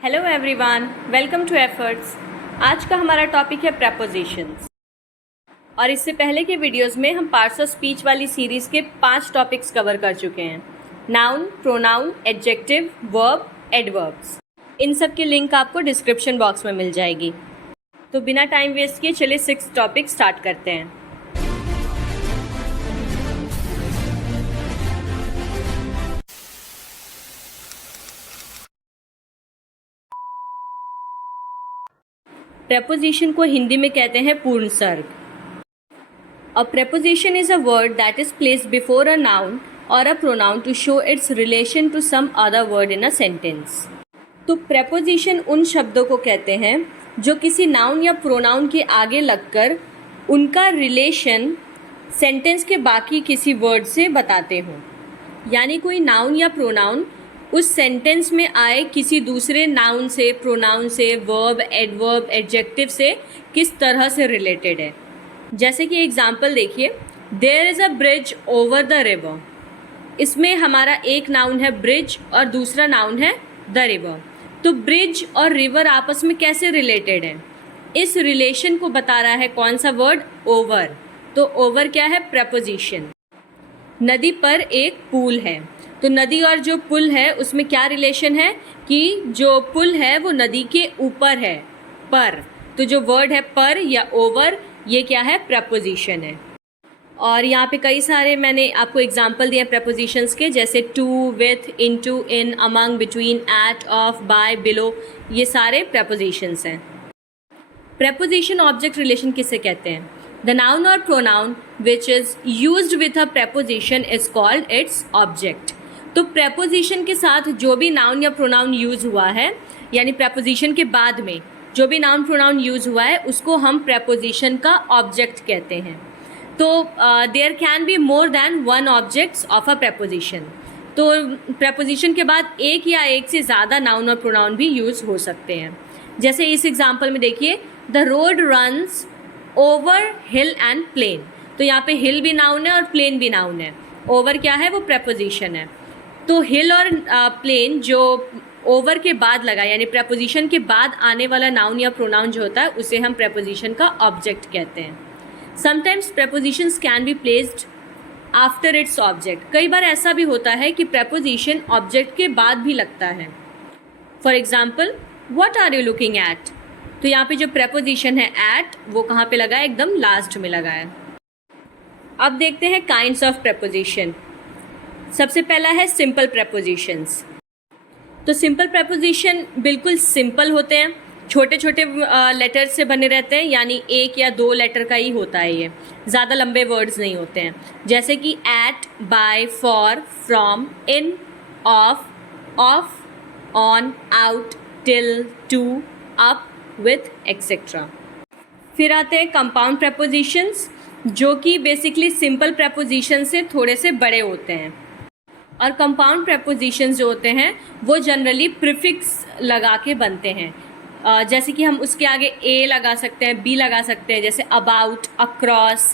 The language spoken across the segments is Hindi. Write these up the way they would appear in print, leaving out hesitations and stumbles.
Hello everyone, welcome to efforts. आज का हमारा टॉपिक है प्रेपोजिशंस। और इससे पहले के वीडियोस में हम पार्ट्स ऑफ स्पीच वाली सीरीज़ के 5 टॉपिक्स कवर कर चुके हैं। Noun, pronoun, adjective, verb, adverbs. इन सब की लिंक आपको डिस्क्रिप्शन बॉक्स में मिल जाएगी। तो बिना टाइम वेस्ट किए चलिए 6 टॉपिक स्टार्ट करते हैं। प्रेपोजिशन को हिंदी में कहते हैं पूर्ण सर्ग। A preposition is a word that is placed before a noun or a pronoun to show its relation to some other word in a sentence. तो preposition उन शब्दों को कहते हैं जो किसी नाउन या प्रोनाउन के आगे लगकर उनका रिलेशन सेंटेंस के बाकी किसी वर्ड से बताते हों। यानी कोई नाउन या प्रोनाउन उस सेंटेंस में आए किसी दूसरे नाउन से, प्रोनाउन से, वर्ब, एडवर्ब, एडजेक्टिव से किस तरह से रिलेटेड है। जैसे कि एग्जाम्पल देखिए, there is a bridge over the river. इसमें हमारा एक नाउन है ब्रिज और दूसरा नाउन है द रिवर। तो ब्रिज और रिवर आपस में कैसे रिलेटेड है, इस रिलेशन को बता रहा है कौन सा वर्ड, ओवर। तो ओवर क्या है, प्रेपोजिशन। नदी पर एक पुल है, तो नदी और जो पुल है उसमें क्या रिलेशन है कि जो पुल है वो नदी के ऊपर है, पर। तो जो वर्ड है पर या ओवर, ये क्या है, प्रेपोजिशन है। और यहाँ पे कई सारे मैंने आपको एग्जाम्पल दिए प्रेपोजिशंस के, जैसे to, with, into, in, among, between, at, of, by, below, ये सारे प्रेपोजिशंस हैं। प्रेपोजिशन ऑब्जेक्ट रिलेशन किसे कहते हैं? द नाउन और pronoun which is used with a preposition is called its object. तो प्रेपोजिशन के साथ जो भी नाउन या प्रोनाउन यूज़ हुआ है, यानी प्रेपोजिशन के बाद में जो भी नाउन प्रोनाउन यूज़ हुआ है, उसको हम प्रेपोजिशन का ऑब्जेक्ट कहते हैं। तो there can be more than one objects of a preposition. तो प्रेपोजिशन के बाद एक या एक से ज़्यादा नाउन और प्रोनाउन भी यूज़ हो सकते हैं। जैसे इस एग्जाम्पल में देखिए, the road runs over hill and plain. तो यहाँ पे हिल भी नाउन है और प्लेन भी नाउन है। ओवर क्या है, वो प्रेपोजिशन है। तो हिल और प्लेन जो ओवर के बाद लगा, यानी प्रेपोजिशन के बाद आने वाला नाउन या प्रोनाउन जो होता है, उसे हम प्रेपोजिशन का ऑब्जेक्ट कहते हैं। Sometimes prepositions can be placed after its object. कई बार ऐसा भी होता है कि प्रेपोजिशन ऑब्जेक्ट के बाद भी लगता है। For example, what are you looking at. तो यहाँ पे जो प्रेपोजिशन है एट, वो कहाँ पे लगा है, एकदम लास्ट में लगा है। अब देखते हैं काइंड्स ऑफ प्रेपोजिशन। सबसे पहला है सिंपल प्रेपोजिशंस। तो सिंपल प्रेपोजिशन बिल्कुल सिंपल होते हैं, छोटे छोटे लेटर से बने रहते हैं, यानी एक या दो लेटर का ही होता है, ये ज़्यादा लंबे वर्ड्स नहीं होते हैं। जैसे कि at, by, for, from, in, of, on, out, till, to, up, with, etcetera. फिर आते हैं कंपाउंड प्रेपोजिशंस, जो कि बेसिकली सिंपल प्रेपोजिशन से थोड़े से बड़े होते हैं। और कंपाउंड प्रेपोजिशंस जो होते हैं वो जनरली प्रीफिक्स लगा के बनते हैं। जैसे कि हम उसके आगे ए लगा सकते हैं, बी लगा सकते हैं, जैसे अबाउट, अक्रॉस।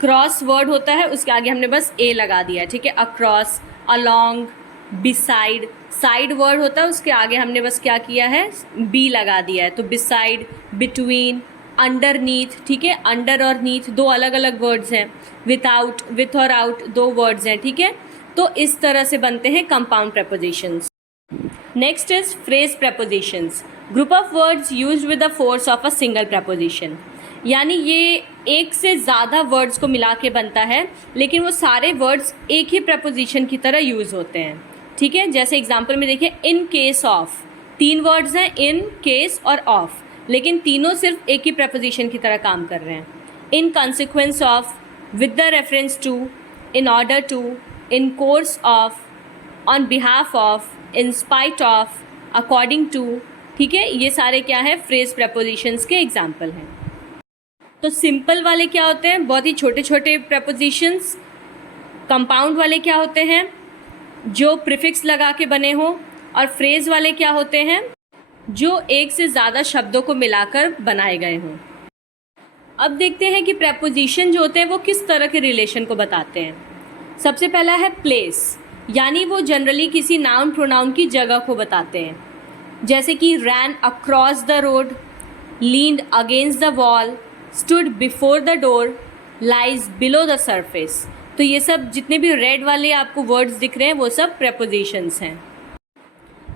क्रॉस वर्ड होता है, उसके आगे हमने बस ए लगा दिया, ठीक है, across, along, beside. Side word होता है, उसके आगे हमने बस क्या किया है, बी लगा दिया है, तो बिसाइड, बिटवीन, अंडरनीथ, ठीक है, अंडर और नीथ दो अलग अलग वर्ड्स हैं। विथआउट, विथ और आउट दो वर्ड्स हैं, ठीक है। तो इस तरह से बनते हैं compound prepositions. Next is phrase prepositions, group of words used with the force of a single preposition. यानी ये एक से ज़्यादा वर्ड्स को मिला के बनता है, लेकिन वो सारे वर्ड्स एक ही प्रेपोजिशन की तरह यूज़ होते हैं, ठीक है। जैसे एग्जाम्पल में देखिए, इन केस ऑफ, 3 वर्ड्स हैं, इन, केस और ऑफ, लेकिन तीनों सिर्फ एक ही प्रेपोजिशन की तरह काम कर रहे हैं। In consequence of, with the reference to, in order to, in course of, on behalf of, in spite of, according to, ठीक है। ये सारे क्या है, फ्रेज प्रेपोजिशंस के एग्जाम्पल हैं। तो सिंपल वाले क्या होते हैं, बहुत ही छोटे छोटे प्रेपोजिशंस। कंपाउंड वाले क्या होते हैं, जो प्रीफिक्स लगा के बने हों। और फ्रेज वाले क्या होते हैं, जो एक से ज़्यादा शब्दों को मिलाकर बनाए गए हों। अब देखते हैं कि प्रेपोजिशन जो होते हैं वो किस तरह के रिलेशन को बताते हैं। सबसे पहला है प्लेस, यानी वो जनरली किसी नाउन प्रोनाउन की जगह को बताते हैं। जैसे कि ran across the road, leaned against the wall, stood before the door, lies below the surface. तो ये सब जितने भी रेड वाले आपको वर्ड्स दिख रहे हैं वो सब प्रेपोजिशंस हैं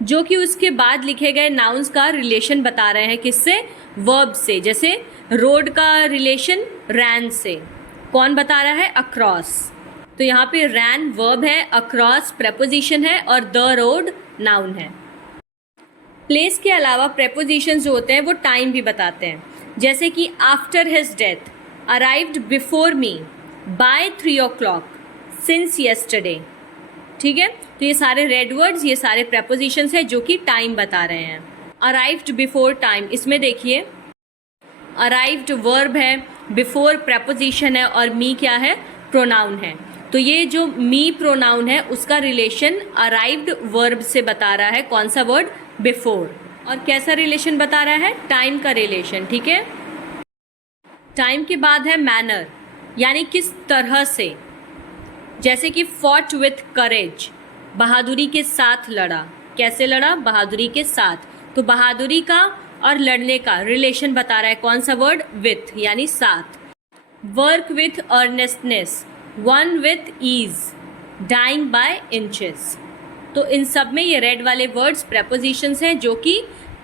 जो कि उसके बाद लिखे गए नाउन्स का रिलेशन बता रहे हैं किससे, वर्ब से। जैसे रोड का रिलेशन रैन से, कौन बता रहा है, अक्रॉस। तो यहाँ पे रैन वर्ब है, अक्रॉस प्रेपोजिशन है और द रोड नाउन है। प्लेस के अलावा प्रेपोजिशन जो होते हैं वो टाइम भी बताते हैं, जैसे कि after his death, arrived before me, by 3 o'clock, since yesterday. ठीक है, तो ये सारे रेड वर्ड्स, ये सारे प्रेपोजिशंस हैं जो कि टाइम बता रहे हैं। अराइव्ड बिफोर टाइम, इसमें देखिए अराइव्ड वर्ब है, बिफोर प्रेपोजिशन है और मी क्या है, प्रोनाउन है। तो ये जो मी प्रोनाउन है उसका रिलेशन अराइव्ड वर्ब से बता रहा है, कौन सा वर्ड, बिफोर। और कैसा रिलेशन बता रहा है, टाइम का रिलेशन। ठीक है, टाइम के बाद है मैनर, यानी किस तरह से। जैसे कि फॉट विथ करेज, बहादुरी के साथ लड़ा। कैसे लड़ा, बहादुरी के साथ। तो बहादुरी का और लड़ने का रिलेशन बता रहा है, कौन सा वर्ड, विथ, यानी साथ। Work with earnestness, won with ease, dying by inches. तो इन सब में ये रेड वाले वर्ड्स प्रेपोजिशंस हैं जो कि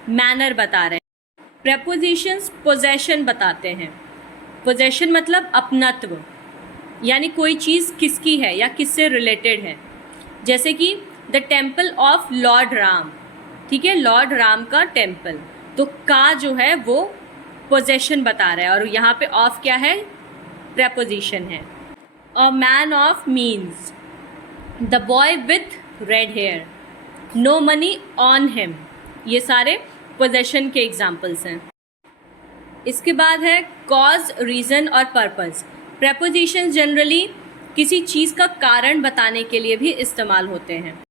मैनर बता रहे हैं। प्रेपोजिशंस पोजेशन बताते हैं। पोजेशन मतलब अपनत्व, यानी कोई चीज़ किसकी है या किससे रिलेटेड है। जैसे कि the temple of Lord Ram, ठीक है, लॉर्ड राम का टेम्पल। तो का जो है वो पोजेशन बता रहा है और यहाँ पे ऑफ क्या है, प्रेपोजिशन है। A man of means the boy with red hair, no money on him. ये सारे पोजेशन के एग्जाम्पल्स हैं। इसके बाद है कॉज, रीज़न और पर्पज़। प्रेपोजिशन जनरली किसी चीज़ का कारण बताने के लिए भी इस्तेमाल होते हैं।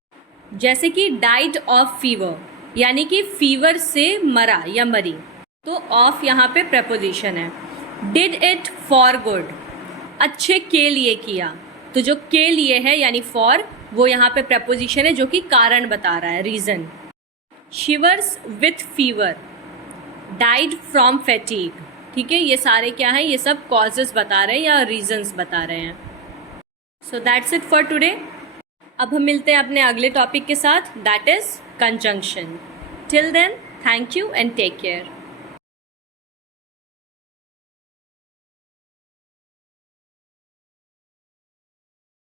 जैसे कि डाइड ऑफ फीवर, यानी कि फीवर से मरा या मरी। तो ऑफ यहाँ पे प्रेपोजिशन है। डिड इट फॉर गुड, अच्छे के लिए किया। तो जो के लिए है यानी फॉर, वो यहाँ पे प्रेपोजिशन है जो कि कारण बता रहा है, reason. शिवर्स with fever, died from fatigue. ठीक है, ये सारे क्या हैं, ये सब कॉजेस बता रहे हैं या रीजंस बता रहे हैं। So that's it for today. अब हम मिलते हैं अपने अगले टॉपिक के साथ, that is conjunction. Till then, thank you and take care.